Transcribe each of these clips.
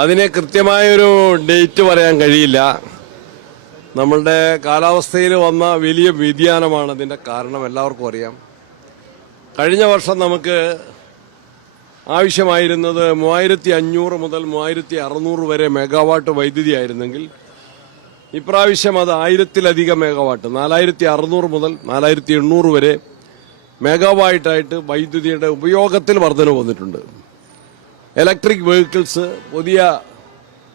അതിനെ കൃത്യമായൊരു ഡേറ്റ് പറയാൻ കഴിയില്ല. നമ്മളുടെ കാലാവസ്ഥയിൽ വന്ന വലിയ വ്യതിയാനമാണ് അതിൻ്റെ കാരണം, എല്ലാവർക്കും അറിയാം. കഴിഞ്ഞ വർഷം നമുക്ക് ആവശ്യമായിരുന്നത് 3500 മുതൽ 3600 വരെ മെഗാവാട്ട് വൈദ്യുതി ആയിരുന്നെങ്കിൽ ഇപ്രാവശ്യം അത് 1000-ലധികം മെഗാവാട്ട്, 4600 മുതൽ 4800 വരെ മെഗാവാട്ടായിട്ട് വൈദ്യുതിയുടെ ഉപയോഗത്തിൽ വർധന വന്നിട്ടുണ്ട്. ഇലക്ട്രിക് വെഹിക്കിൾസ്, പുതിയ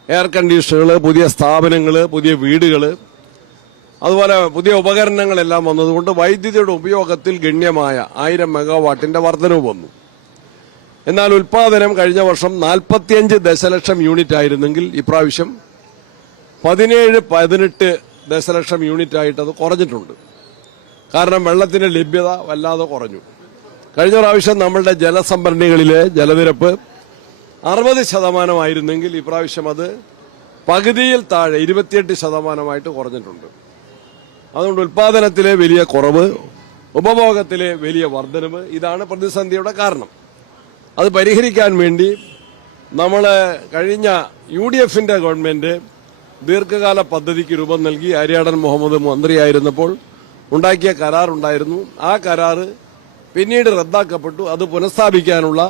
എയർ കണ്ടീഷനുകൾ, പുതിയ സ്ഥാപനങ്ങൾ, പുതിയ വീടുകൾ, അതുപോലെ പുതിയ ഉപകരണങ്ങളെല്ലാം വന്നതുകൊണ്ട് വൈദ്യുതിയുടെ ഉപയോഗത്തിൽ ഗണ്യമായ 1000 മെഗാവാട്ടിന്റെ വർധനവ് വന്നു. എന്നാൽ ഉൽപാദനം കഴിഞ്ഞ വർഷം 45 ദശലക്ഷം യൂണിറ്റ് ആയിരുന്നെങ്കിൽ ഇപ്രാവശ്യം 17-18 ദശലക്ഷം യൂണിറ്റ് ആയിട്ട് അത് കുറഞ്ഞിട്ടുണ്ട്. കാരണം വെള്ളത്തിന്റെ ലഭ്യത വല്ലാതെ കുറഞ്ഞു. കഴിഞ്ഞ പ്രാവശ്യം നമ്മളുടെ ജലസംഭരണികളിലെ ജലനിരപ്പ് 60% ഇപ്രാവശ്യം അത് പകുതിയിൽ താഴെ 28% കുറഞ്ഞിട്ടുണ്ട്. അതുകൊണ്ട് ഉൽപാദനത്തിലെ വലിയ കുറവ്, ഉപഭോഗത്തിലെ വലിയ വർധനവ്, ഇതാണ് പ്രതിസന്ധിയുടെ കാരണം. അത് പരിഹരിക്കാൻ വേണ്ടി നമ്മൾ കഴിഞ്ഞ UDF-ന്റെ ഗവൺമെന്റ് ദീർഘകാല പദ്ധതിക്ക് രൂപം നൽകി. ആര്യാടൻ മുഹമ്മദ് മന്ത്രിയായിരുന്നപ്പോൾ ഉണ്ടാക്കിയ കരാറുണ്ടായിരുന്നു. ആ കരാറ് പിന്നീട് റദ്ദാക്കപ്പെട്ടു. അത് പുനഃസ്ഥാപിക്കാനുള്ള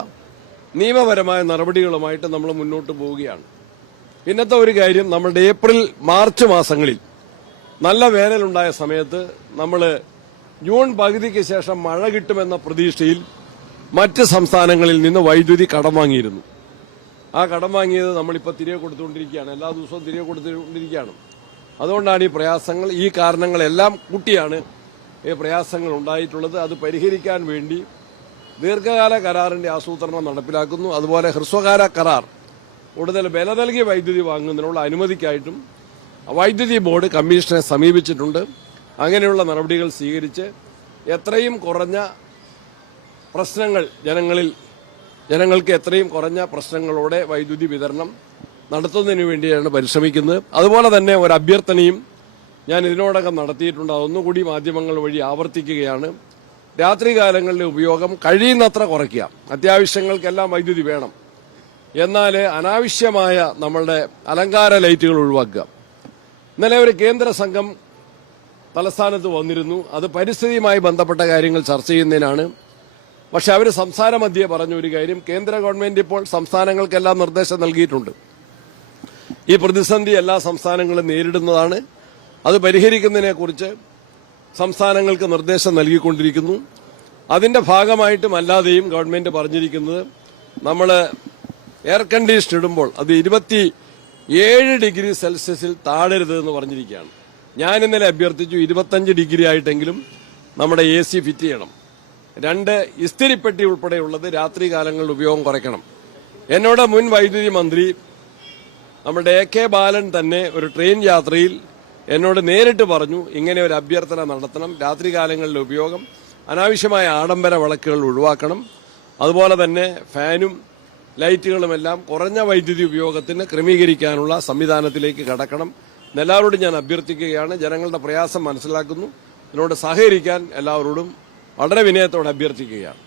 നിയമപരമായ നടപടികളുമായിട്ട് നമ്മൾ മുന്നോട്ട് പോവുകയാണ്. പിന്നത്തെ ഒരു കാര്യം, നമ്മളുടെ ഏപ്രിൽ മാർച്ച് മാസങ്ങളിൽ നല്ല വേനലുണ്ടായ സമയത്ത് നമ്മൾ ജൂൺ പകുതിക്ക് ശേഷം മഴ കിട്ടുമെന്ന പ്രതീക്ഷയിൽ മറ്റ് സംസ്ഥാനങ്ങളിൽ നിന്ന് വൈദ്യുതി കടം വാങ്ങിയിരുന്നു. ആ കടം വാങ്ങിയത് നമ്മളിപ്പോൾ തിരികെ കൊടുത്തുകൊണ്ടിരിക്കുകയാണ്. എല്ലാ ദിവസവും തിരികെ കൊടുത്തുകൊണ്ടിരിക്കുകയാണ്. അതുകൊണ്ടാണ് ഈ പ്രയാസങ്ങൾ, ഈ കാരണങ്ങളെല്ലാം കൂട്ടിയാണ് ഈ പ്രയാസങ്ങൾ ഉണ്ടായിട്ടുള്ളത്. അത് പരിഹരിക്കാൻ വേണ്ടി ദീർഘകാല കരാറിന്റെ ആസൂത്രണം നടപ്പിലാക്കുന്നു. അതുപോലെ ഹ്രസ്വകാല കരാർ കൂടുതൽ വില നൽകി വൈദ്യുതി വാങ്ങുന്നതിനുള്ള അനുമതിക്കായിട്ടും വൈദ്യുതി ബോർഡ് കമ്മീഷനെ സമീപിച്ചിട്ടുണ്ട്. അങ്ങനെയുള്ള നടപടികൾ സ്വീകരിച്ച് എത്രയും കുറഞ്ഞ പ്രശ്നങ്ങൾ ജനങ്ങൾക്ക് എത്രയും കുറഞ്ഞ പ്രശ്നങ്ങളോടെ വൈദ്യുതി വിതരണം നടത്തുന്നതിന് വേണ്ടിയാണ് പരിശ്രമിക്കുന്നത്. അതുപോലെ തന്നെ ഒരു അഭ്യർത്ഥനയും ഞാൻ ഇതിനോടകം നടത്തിയിട്ടുണ്ട്. അതൊന്നുകൂടി മാധ്യമങ്ങൾ വഴി ആവർത്തിക്കുകയാണ്. രാത്രികാലങ്ങളിലെ ഉപയോഗം കഴിയുന്നത്ര കുറയ്ക്കുക. അത്യാവശ്യങ്ങൾക്കെല്ലാം വൈദ്യുതി വേണം, എന്നാൽ അനാവശ്യമായ നമ്മളുടെ അലങ്കാര ലൈറ്റുകൾ ഒഴിവാക്കുക. ഇന്നലെ ഒരു കേന്ദ്ര സംഘം തലസ്ഥാനത്ത് വന്നിരുന്നു. അത് പരിസ്ഥിതിയുമായി ബന്ധപ്പെട്ട കാര്യങ്ങൾ ചർച്ച ചെയ്യുന്നതിനാണ്. പക്ഷെ അവർ സംസ്ഥാന മധ്യേ പറഞ്ഞ ഒരു കാര്യം, കേന്ദ്ര ഗവൺമെന്റ് ഇപ്പോൾ സംസ്ഥാനങ്ങൾക്കെല്ലാം നിർദ്ദേശം നൽകിയിട്ടുണ്ട്. ഈ പ്രതിസന്ധി എല്ലാ സംസ്ഥാനങ്ങളും നേരിടുന്നതാണ്. അത് പരിഹരിക്കുന്നതിനെക്കുറിച്ച് സംസ്ഥാനങ്ങൾക്ക് നിർദ്ദേശം നൽകിക്കൊണ്ടിരിക്കുന്നു. അതിന്റെ ഭാഗമായിട്ടും അല്ലാതെയും ഗവൺമെന്റ് പറഞ്ഞിരിക്കുന്നത്, നമ്മൾ എയർ കണ്ടീഷൻ ഇടുമ്പോൾ അത് 27 ഡിഗ്രി സെൽഷ്യസിൽ താഴരുത് എന്ന് പറഞ്ഞിരിക്കുകയാണ്. ഞാൻ ഇന്നലെ അഭ്യർത്ഥിച്ചു 25 ഡിഗ്രി ആയിട്ടെങ്കിലും നമ്മുടെ AC ഫിറ്റ് ചെയ്യണം. 2 ഇസ്തിരിപ്പെട്ടി ഉൾപ്പെടെയുള്ളത് രാത്രി കാലങ്ങളിൽ ഉപയോഗം കുറയ്ക്കണം. എന്നോട് മുൻ വൈദ്യുതി മന്ത്രി നമ്മുടെ AK ബാലൻ തന്നെ ഒരു ട്രെയിൻ യാത്രയിൽ എന്നോട് നേരിട്ട് പറഞ്ഞു, ഇങ്ങനെ ഒരു അഭ്യർത്ഥന നടത്തണം. രാത്രികാലങ്ങളിലെ ഉപയോഗം, അനാവശ്യമായ ആഡംബര വിളക്കുകൾ ഒഴിവാക്കണം. അതുപോലെ തന്നെ ഫാനും ലൈറ്റുകളുമെല്ലാം കുറഞ്ഞ വൈദ്യുതി ഉപയോഗത്തിന് ക്രമീകരിക്കാനുള്ള സംവിധാനത്തിലേക്ക് കടക്കണം. എല്ലാവരോടും ഞാൻ അഭ്യർത്ഥിക്കുകയാണ്. ജനങ്ങളുടെ പ്രയാസം മനസ്സിലാക്കുന്നു. ഇതിനോട് സഹകരിക്കാൻ എല്ലാവരോടും വളരെ വിനയത്തോടെ അഭ്യർത്ഥിക്കുകയാണ്.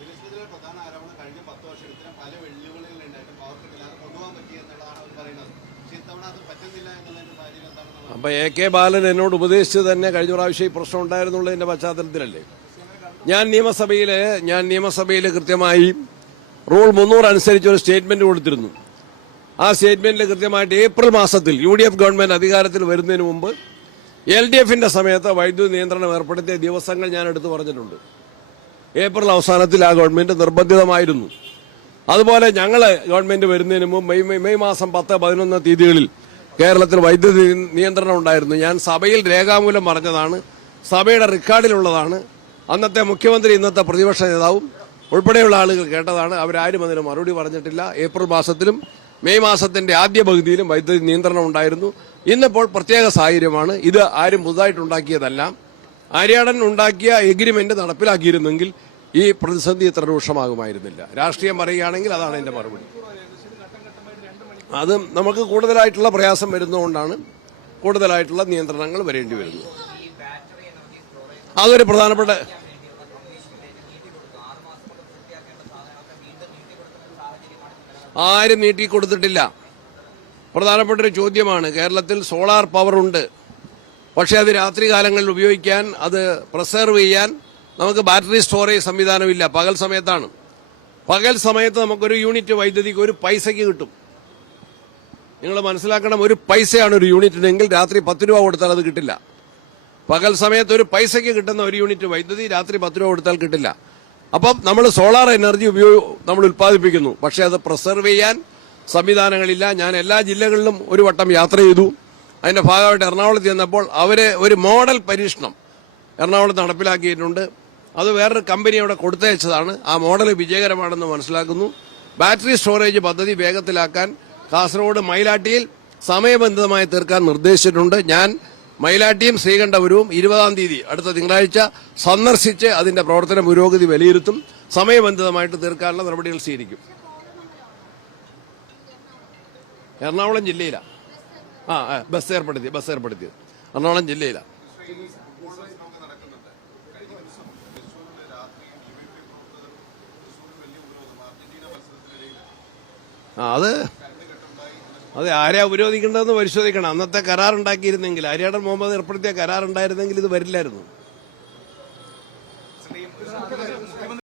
അപ്പൊ AK ബാലൻ എന്നോട് ഉപദേശിച്ചത് തന്നെ കഴിഞ്ഞ പ്രാവശ്യം ഈ പ്രശ്നം ഉണ്ടായിരുന്നുള്ളതിന്റെ പശ്ചാത്തലത്തിലല്ലേ. ഞാൻ നിയമസഭയിൽ കൃത്യമായി റൂൾ 300 അനുസരിച്ച് ഒരു സ്റ്റേറ്റ്മെന്റ് കൊടുത്തിരുന്നു. ആ സ്റ്റേറ്റ്മെന്റിൽ കൃത്യമായിട്ട് ഏപ്രിൽ മാസത്തിൽ UDF ഗവൺമെന്റ് അധികാരത്തിൽ വരുന്നതിന് മുമ്പ് LDF-ന്റെ സമയത്ത് വൈദ്യുതി നിയന്ത്രണം ഏർപ്പെടുത്തിയ ദിവസങ്ങൾ ഞാൻ എടുത്തു പറഞ്ഞിട്ടുണ്ട്. ഏപ്രിൽ അവസാനത്തിൽ ആ ഗവൺമെന്റ് നിർബന്ധിതമായിരുന്നു. അതുപോലെ ഞങ്ങൾ ഗവൺമെന്റ് വരുന്നതിന് മുമ്പ് മെയ് മാസം 10-11 തീയതികളിൽ കേരളത്തിൽ വൈദ്യുതി നിയന്ത്രണം ഉണ്ടായിരുന്നു. ഞാൻ സഭയിൽ രേഖാമൂലം പറഞ്ഞതാണ്, സഭയുടെ റെക്കോർഡിലുള്ളതാണ്. അന്നത്തെ മുഖ്യമന്ത്രി, ഇന്നത്തെ പ്രതിപക്ഷ നേതാവും ഉൾപ്പെടെയുള്ള ആളുകൾ കേട്ടതാണ്. അവരാരും അതിന് മറുപടി പറഞ്ഞിട്ടില്ല. ഏപ്രിൽ മാസത്തിലും മെയ് മാസത്തിന്റെ ആദ്യ പകുതിയിലും വൈദ്യുതി നിയന്ത്രണം ഉണ്ടായിരുന്നു. ഇന്നിപ്പോൾ പ്രത്യേക സാഹചര്യമാണ്. ഇത് ആരും പുതുതായിട്ടുണ്ടാക്കിയതല്ല. ആര്യാടൻ ഉണ്ടാക്കിയ എഗ്രിമെന്റ് നടപ്പിലാക്കിയിരുന്നെങ്കിൽ ഈ പ്രതിസന്ധി ഇത്ര രൂക്ഷമാകുമായിരുന്നില്ല. രാഷ്ട്രീയം പറയുകയാണെങ്കിൽ അതാണ് എന്റെ മറുപടി. അത് നമുക്ക് കൂടുതലായിട്ടുള്ള പ്രയാസം വരുന്നതുകൊണ്ടാണ് കൂടുതലായിട്ടുള്ള നിയന്ത്രണങ്ങൾ വരേണ്ടി വരുന്നത്. അതൊരു പ്രധാനപ്പെട്ട ആരും നീട്ടിക്കൊടുത്തിട്ടില്ല. പ്രധാനപ്പെട്ട ഒരു ചോദ്യമാണ്. കേരളത്തിൽ സോളാർ പവർ ഉണ്ട്, പക്ഷേ അത് രാത്രി കാലങ്ങളിൽ ഉപയോഗിക്കാൻ, അത് പ്രിസർവ് ചെയ്യാൻ നമുക്ക് ബാറ്ററി സ്റ്റോറേജ് സംവിധാനമില്ല. പകൽ സമയത്താണ്. പകൽ സമയത്ത് നമുക്കൊരു യൂണിറ്റ് വൈദ്യുതിക്ക് ഒരു പൈസയ്ക്ക് കിട്ടും. നിങ്ങൾ മനസ്സിലാക്കണം, ഒരു പൈസയാണ് ഒരു യൂണിറ്റിനെങ്കിൽ രാത്രി 10 രൂപ കൊടുത്താൽ അത് കിട്ടില്ല. പകൽ സമയത്ത് ഒരു പൈസയ്ക്ക് കിട്ടുന്ന ഒരു യൂണിറ്റ് വൈദ്യുതി രാത്രി 10 രൂപ കൊടുത്താൽ കിട്ടില്ല. അപ്പം നമ്മൾ സോളാർ എനർജി നമ്മൾ ഉൽപ്പാദിപ്പിക്കുന്നു, പക്ഷേ അത് പ്രിസർവ് ചെയ്യാൻ സംവിധാനങ്ങളില്ല. ഞാൻ എല്ലാ ജില്ലകളിലും ഒരു വട്ടം യാത്ര ചെയ്തു. അതിന്റെ ഭാഗമായിട്ട് എറണാകുളത്ത് ചെന്നപ്പോൾ അവര് ഒരു മോഡൽ പരീക്ഷണം എറണാകുളത്ത് നടപ്പിലാക്കിയിട്ടുണ്ട്. അത് വേറൊരു കമ്പനി അവിടെ കൊടുത്തയച്ചതാണ്. ആ മോഡൽ വിജയകരമാണെന്ന് മനസ്സിലാക്കുന്നു. ബാറ്ററി സ്റ്റോറേജ് പദ്ധതി വേഗത്തിലാക്കാൻ കാസർഗോഡ് മയിലാട്ടിയിൽ സമയബന്ധിതമായി തീർക്കാൻ നിർദ്ദേശിച്ചിട്ടുണ്ട്. ഞാൻ മയിലാട്ടിയും ശ്രീകണ്ഠപുരവും 20-ാം തീയതി അടുത്ത തിങ്കളാഴ്ച സന്ദർശിച്ച് അതിന്റെ പ്രവർത്തന പുരോഗതി വിലയിരുത്തും. സമയബന്ധിതമായിട്ട് തീർക്കാനുള്ള നടപടികൾ സ്വീകരിക്കും. എറണാകുളം ജില്ലയിലാണ്. ബസ് ഏർപ്പെടുത്തി എറണാകുളം ജില്ലയിലാണ്. അത് ആരെയാ ഉപരോധിക്കേണ്ടതെന്ന് പരിശോധിക്കണം. അന്നത്തെ കരാറുണ്ടാക്കിയിരുന്നെങ്കിൽ, ആര്യാടൻ മുഹമ്മദ് ഏർപ്പെടുത്തിയ കരാറുണ്ടായിരുന്നെങ്കിൽ ഇത് വരില്ലായിരുന്നു.